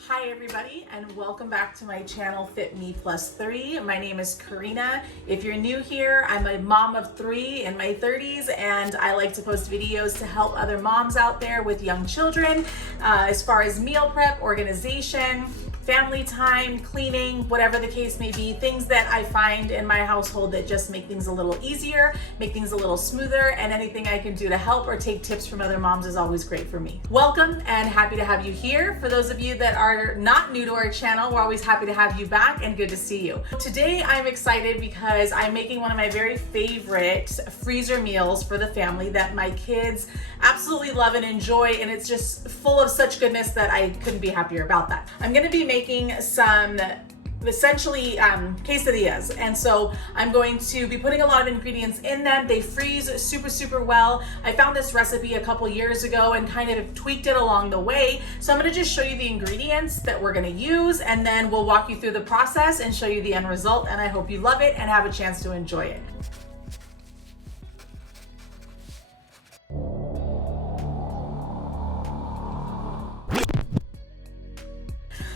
Hi everybody, and welcome back to my channel Fit Me Plus 3. My name is Karina. If you're new here, I'm a mom of 3 in my 30s, and I like to post videos to help other moms out there with young children as far as meal prep, organization, family time, cleaning, whatever the case may be, things that I find in my household that just make things a little easier, make things a little smoother, and anything I can do to help or take tips from other moms is always great for me. Welcome and happy to have you here. For those of you that are not new to our channel, we're always happy to have you back and good to see you. Today I'm excited because I'm making one of my very favorite freezer meals for the family that my kids absolutely love and enjoy, and it's just full of such goodness that I couldn't be happier about that. I'm gonna be making some essentially quesadillas, and so I'm going to be putting a lot of ingredients in them. They freeze super well. I found this recipe a couple years ago and kind of tweaked it along the way, so I'm going to just show you the ingredients that we're going to use, and then we'll walk you through the process and show you the end result, and I hope you love it and have a chance to enjoy it.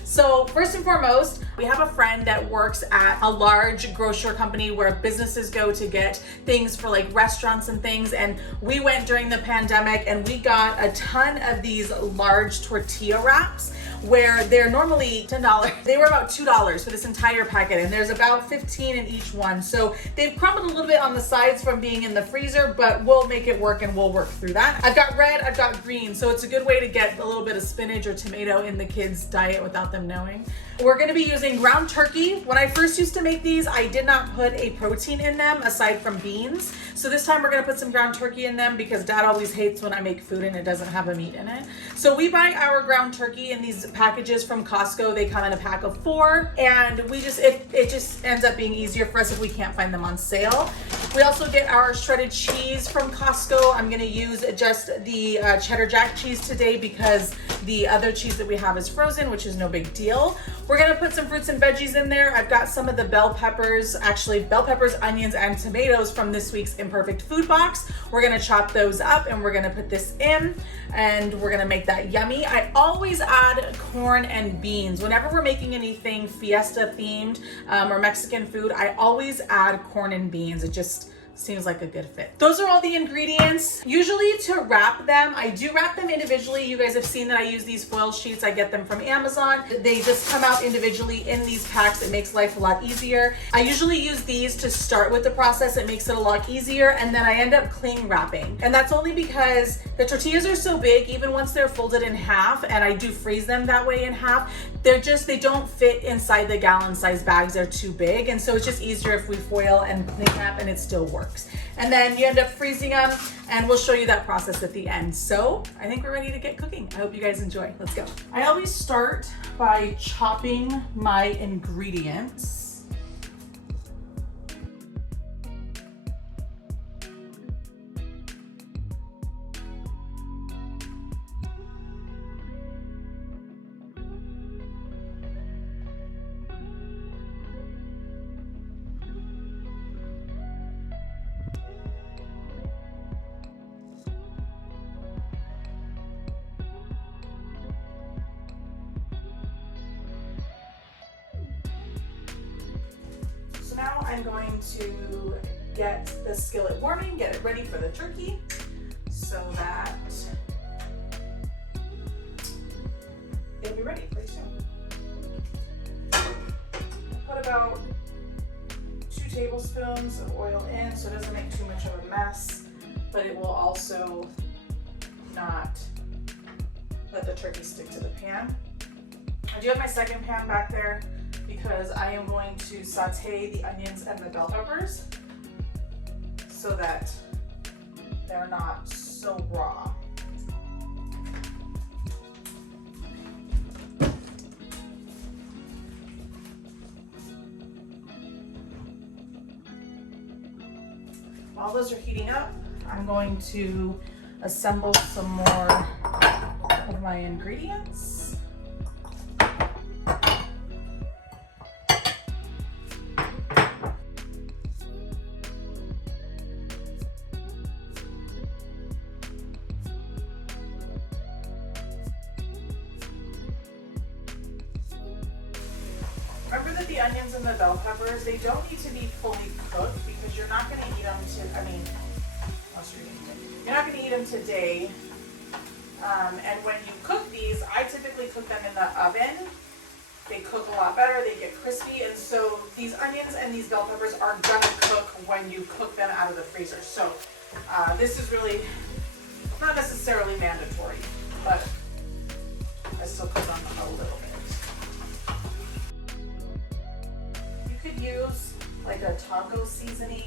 So first and foremost, we have a friend that works at a large grocery company where businesses go to get things for like restaurants and things. And we went during the pandemic and we got a ton of these large tortilla wraps where they're normally $10. They were about $2 for this entire packet, and there's about 15 in each one. So they've crumbled a little bit on the sides from being in the freezer, but we'll make it work and we'll work through that. I've got red, I've got green, so it's a good way to get a little bit of spinach or tomato in the kids' diet without them knowing. We're gonna be using ground turkey. When I first used to make these, I did not put a protein in them aside from beans. So this time we're gonna put some ground turkey in them because Dad always hates when I make food and it doesn't have a meat in it. So we buy our ground turkey in these packages from Costco. They come in a pack of 4, and we just, it just ends up being easier for us if we can't find them on sale. We also get our shredded cheese from Costco. I'm gonna use just the cheddar jack cheese today because the other cheese that we have is frozen, which is no big deal. We're gonna put some fruits and veggies in there. I've got some of the bell peppers, onions, and tomatoes from this week's Imperfect Food Box. We're gonna chop those up and we're gonna put this in, and we're gonna make that yummy. I always add corn and beans. Whenever we're making anything fiesta themed or Mexican food, I always add corn and beans. It just seems like a good fit. Those are all the ingredients. Usually to wrap them, I do wrap them individually. You guys have seen that I use these foil sheets. I get them from Amazon. They just come out individually in these packs. It makes life a lot easier. I usually use these to start with the process. It makes it a lot easier, and then I end up cling wrapping. And that's only because the tortillas are so big, even once they're folded in half, and I do freeze them that way in half, they don't fit inside the gallon size bags. They're too big, and so it's just easier if we foil and cling wrap and it still works. And then you end up freezing them, and we'll show you that process at the end. So I think we're ready to get cooking. I hope you guys enjoy. Let's go. I always start by chopping my ingredients. Now I'm going to get the skillet warming, get it ready for the turkey so that it'll be ready pretty soon. Put about 2 tablespoons of oil in so it doesn't make too much of a mess, but it will also not let the turkey stick to the pan. I do have my second pan back there because I am going to saute the onions and the bell peppers so that they're not so raw. While those are heating up, I'm going to assemble some more of my ingredients. the onions and the bell peppers, they don't need to be fully cooked because you're not going to eat them you're not going to eat them today. And when you cook these, I typically cook them in the oven. They cook a lot better, they get crispy, and so these onions and these bell peppers are gonna cook when you cook them out of the freezer. So this is really not necessarily mandatory, but I still cook them a little bit. You could use like a taco seasoning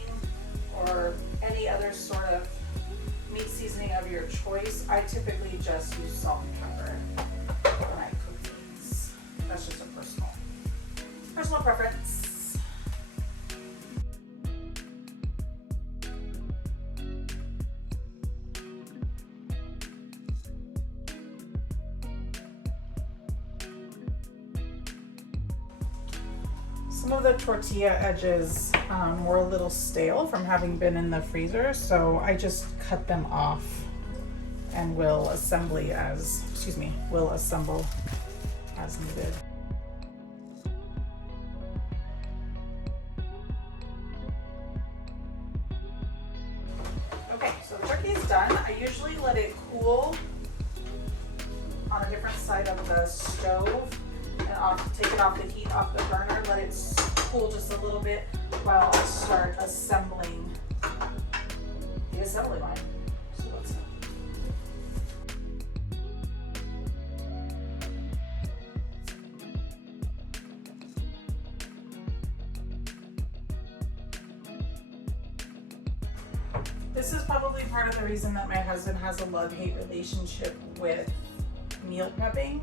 or any other sort of meat seasoning of your choice. I typically just use salt and pepper when I cook these. That's just a personal preference. Some of the tortilla edges were a little stale from having been in the freezer, so I just cut them off and will assemble as needed. Okay, so the turkey is done. I usually let it cool on a different side of the stove and take it off the heat off the burner, let it cool just a little bit while I start assembling the assembly line. So let's This is probably part of the reason that my husband has a love-hate relationship with meal prepping,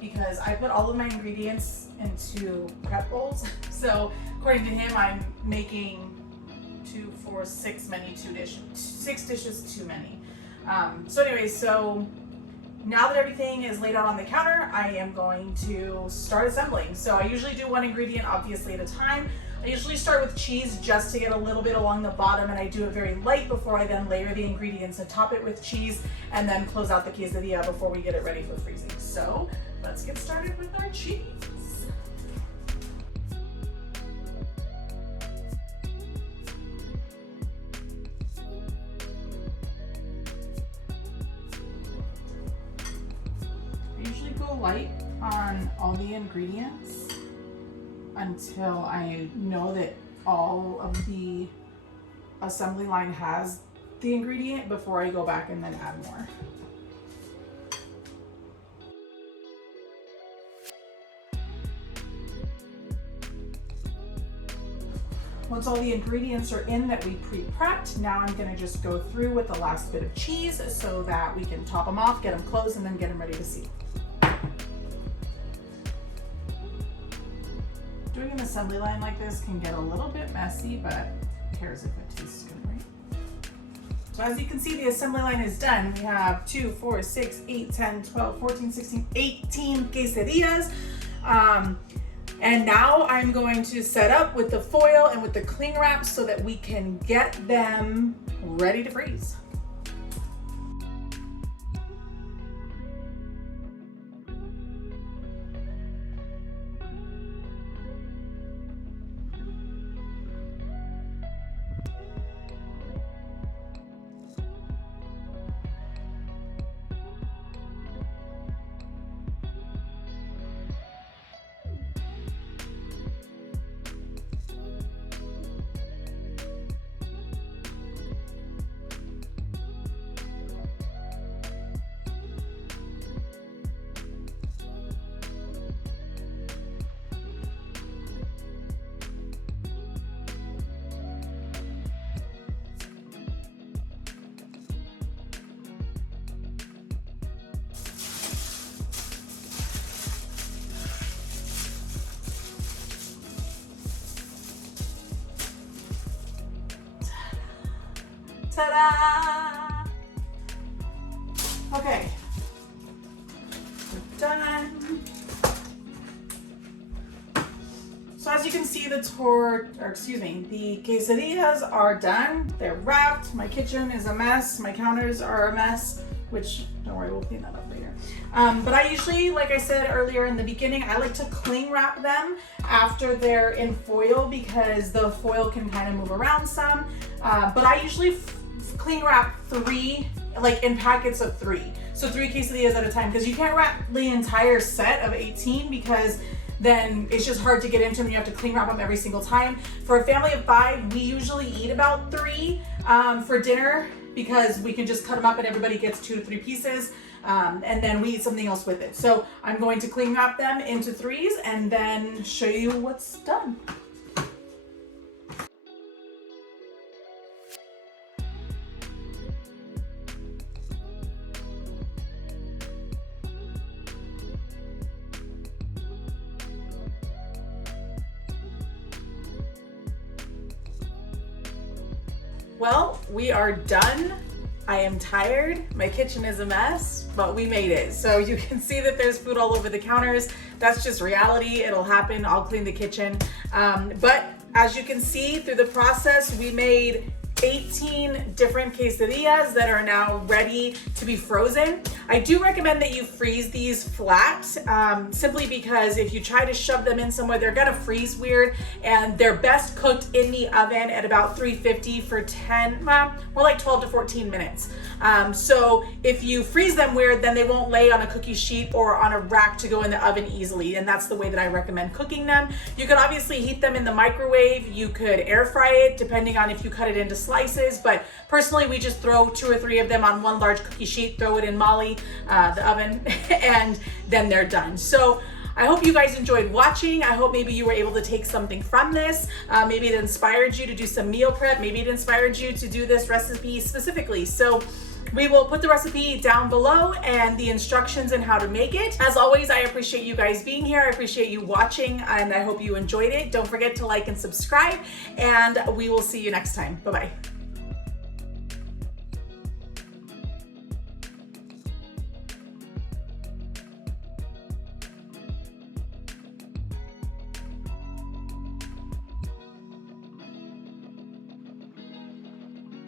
because I put all of my ingredients into prep bowls. So according to him, I'm making 2, 4, 6 6 dishes too many. So anyways, so now that everything is laid out on the counter, I am going to start assembling. So I usually do one ingredient obviously at a time. I usually start with cheese just to get a little bit along the bottom, and I do it very light before I then layer the ingredients and top it with cheese and then close out the quesadilla before we get it ready for freezing. So let's get started with our cheese. I usually go light on all the ingredients until I know that all of the assembly line has the ingredient before I go back and then add more. Once all the ingredients are in that we pre-prepped, now I'm gonna just go through with the last bit of cheese so that we can top them off, get them closed, and then get them ready to seat. Doing an assembly line like this can get a little bit messy, but who cares if it tastes good, right? So as you can see, the assembly line is done. We have 2, 4, 6, 8, 10, 12, 14, 16, 18 quesadillas. And now I'm going to set up with the foil and with the cling wrap so that we can get them ready to freeze. Ta-da! Okay, we're done. So as you can see, the quesadillas are done. They're wrapped. My kitchen is a mess. My counters are a mess, which don't worry, we'll clean that up later. But I usually, like I said earlier in the beginning, I like to cling wrap them after they're in foil because the foil can kind of move around some. But I usually cling wrap 3, like in packets of 3. So 3 quesadillas at a time, because you can't wrap the entire set of 18 because then it's just hard to get into them. You have to cling wrap them every single time. For a family of 5, we usually eat about 3 for dinner because we can just cut them up and everybody gets 2 to 3 pieces. And then we eat something else with it. So I'm going to cling wrap them into 3s and then show you what's done. Well, we are done. I am tired. My kitchen is a mess, but we made it. So you can see that there's food all over the counters. That's just reality. It'll happen. I'll clean the kitchen. But as you can see through the process, we made 18 different quesadillas that are now ready to be frozen. I do recommend that you freeze these flat, simply because if you try to shove them in somewhere, they're gonna freeze weird, and they're best cooked in the oven at about 350 for 10, more like 12 to 14 minutes. So if you freeze them weird, then they won't lay on a cookie sheet or on a rack to go in the oven easily, and that's the way that I recommend cooking them. You could obviously heat them in the microwave. You could air fry it, depending on if you cut it into slices, but personally we just throw 2 or 3 of them on one large cookie sheet, throw it in Molly, the oven, and then they're done. So I hope you guys enjoyed watching. I hope maybe you were able to take something from this. Maybe it inspired you to do some meal prep. Maybe it inspired you to do this recipe specifically. So we will put the recipe down below and the instructions and how to make it. As always, I appreciate you guys being here. I appreciate you watching, and I hope you enjoyed it. Don't forget to like and subscribe, and we will see you next time. Bye-bye.